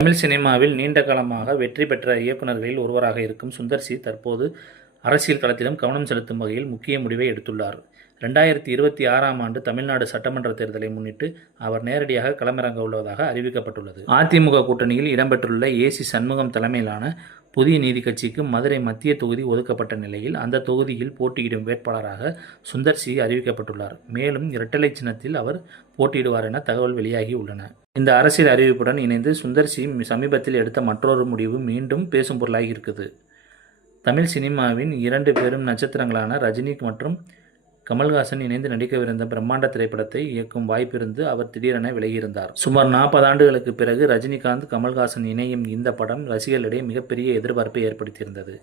தமிழ் சினிமாவில் நீண்ட காலமாக வெற்றி பெற்ற இயக்குநர்களில் ஒருவராக இருக்கும் சுந்தர் சி தற்போது அரசியல் களத்திலும் கவனம் செலுத்தும் வகையில் முக்கிய முடிவை எடுத்துள்ளார். 2026ஆம் ஆண்டு தமிழ்நாடு சட்டமன்ற தேர்தலை முன்னிட்டு அவர் நேரடியாக களமிறங்க உள்ளதாக அறிவிக்கப்பட்டுள்ளது. அதிமுக கூட்டணியில் இடம்பெற்றுள்ள ஏ.சி. சண்முகம் தலைமையிலான புதிய நீதி கட்சிக்கு மதுரை மத்திய தொகுதி ஒதுக்கப்பட்ட நிலையில் அந்த தொகுதியில் போட்டியிடும் வேட்பாளராக சுந்தர் சி அறிவிக்கப்பட்டுள்ளார். மேலும் இரட்டலை சின்னத்தில் அவர் போட்டியிடுவார் என தகவல் வெளியாகி உள்ளன. இந்த அரசியல் அறிவிப்புடன் இணைந்து சுந்தர் சி சமீபத்தில் எடுத்த மற்றொரு முடிவு மீண்டும் பேசும் பொருளாகி இருக்குது. தமிழ் சினிமாவின் 2 பெரும் நட்சத்திரங்களான ரஜினி மற்றும் கமல்ஹாசன் இணைந்து நடிக்கவிருந்த பிரம்மாண்ட திரைப்படத்தை இயக்கும் வாய்ப்பிருந்து அவர் திடீரென விலகியிருந்தார். சுமார் 40 ஆண்டுகளுக்கு பிறகு ரஜினிகாந்த் கமல்ஹாசன் இணையும் இந்த படம் ரசிகர்களிடையே மிகப்பெரிய எதிர்பார்ப்பை ஏற்படுத்தியிருந்தது.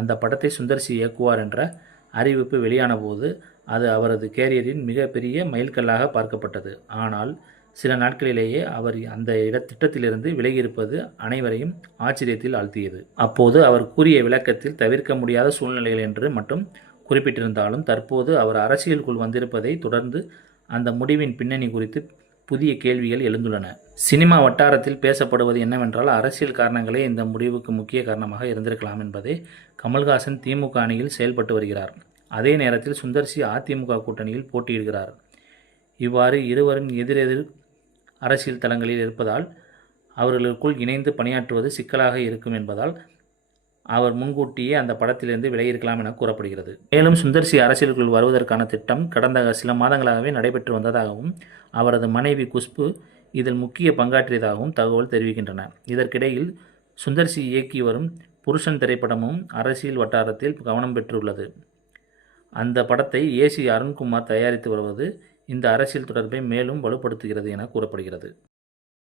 அந்த படத்தை சுந்தர் சி இயக்குவார் என்ற அறிவிப்பு வெளியான போது அது அவரது கேரியரின் மிகப்பெரிய மைல்கல்லாக பார்க்கப்பட்டது. ஆனால் சில நாட்களிலேயே அவர் அந்த திட்டத்திலிருந்து விலகியிருப்பது அனைவரையும் ஆச்சரியத்தில் ஆழ்த்தியது. அப்போது அவர் கூறிய விளக்கத்தில் தவிர்க்க முடியாத சூழ்நிலைகள் என்று மட்டும் குறிப்பிட்டிருந்தாலும் தற்போது அவர் அரசியலுக்குள் வந்திருப்பதை தொடர்ந்து அந்த முடிவின் பின்னணி குறித்து புதிய கேள்விகள் எழுந்துள்ளன. சினிமா வட்டாரத்தில் பேசப்படுவது என்னவென்றால் அரசியல் காரணங்களே இந்த முடிவுக்கு முக்கிய காரணமாக இருந்திருக்கலாம் என்பதே. கமல்ஹாசன் திமுக அணியில் செயல்பட்டு வருகிறார். அதே நேரத்தில் சுந்தர் சி அதிமுக கூட்டணியில் போட்டியிடுகிறார். இவ்வாறு இருவரும் எதிரெதிர் அரசியல் தளங்களில் இருப்பதால் அவர்களுக்குள் இணைந்து பணியாற்றுவது சிக்கலாக இருக்கும் என்பதால் அவர் முன்கூட்டியே அந்த படத்திலிருந்து விலகியிருக்கலாம் என கூறப்படுகிறது. மேலும் சுந்தர் சி அரசியலுக்குள் வருவதற்கான திட்டம் கடந்த சில மாதங்களாகவே நடைபெற்று வந்ததாகவும் அவரது மனைவி குஷ்பு இதில் முக்கிய பங்காற்றியதாகவும் தகவல் தெரிவிக்கின்றன. இதற்கிடையில் சுந்தர் சி இயக்கி வரும் புருஷன் திரைப்படமும் அரசியல் வட்டாரத்தில் கவனம் பெற்றுள்ளது. அந்த படத்தை ஏ.சி. அருண்குமார் தயாரித்து வருவது இந்த அரசியல் தொடர்பை மேலும் வலுப்படுத்துகிறது என கூறப்படுகிறது.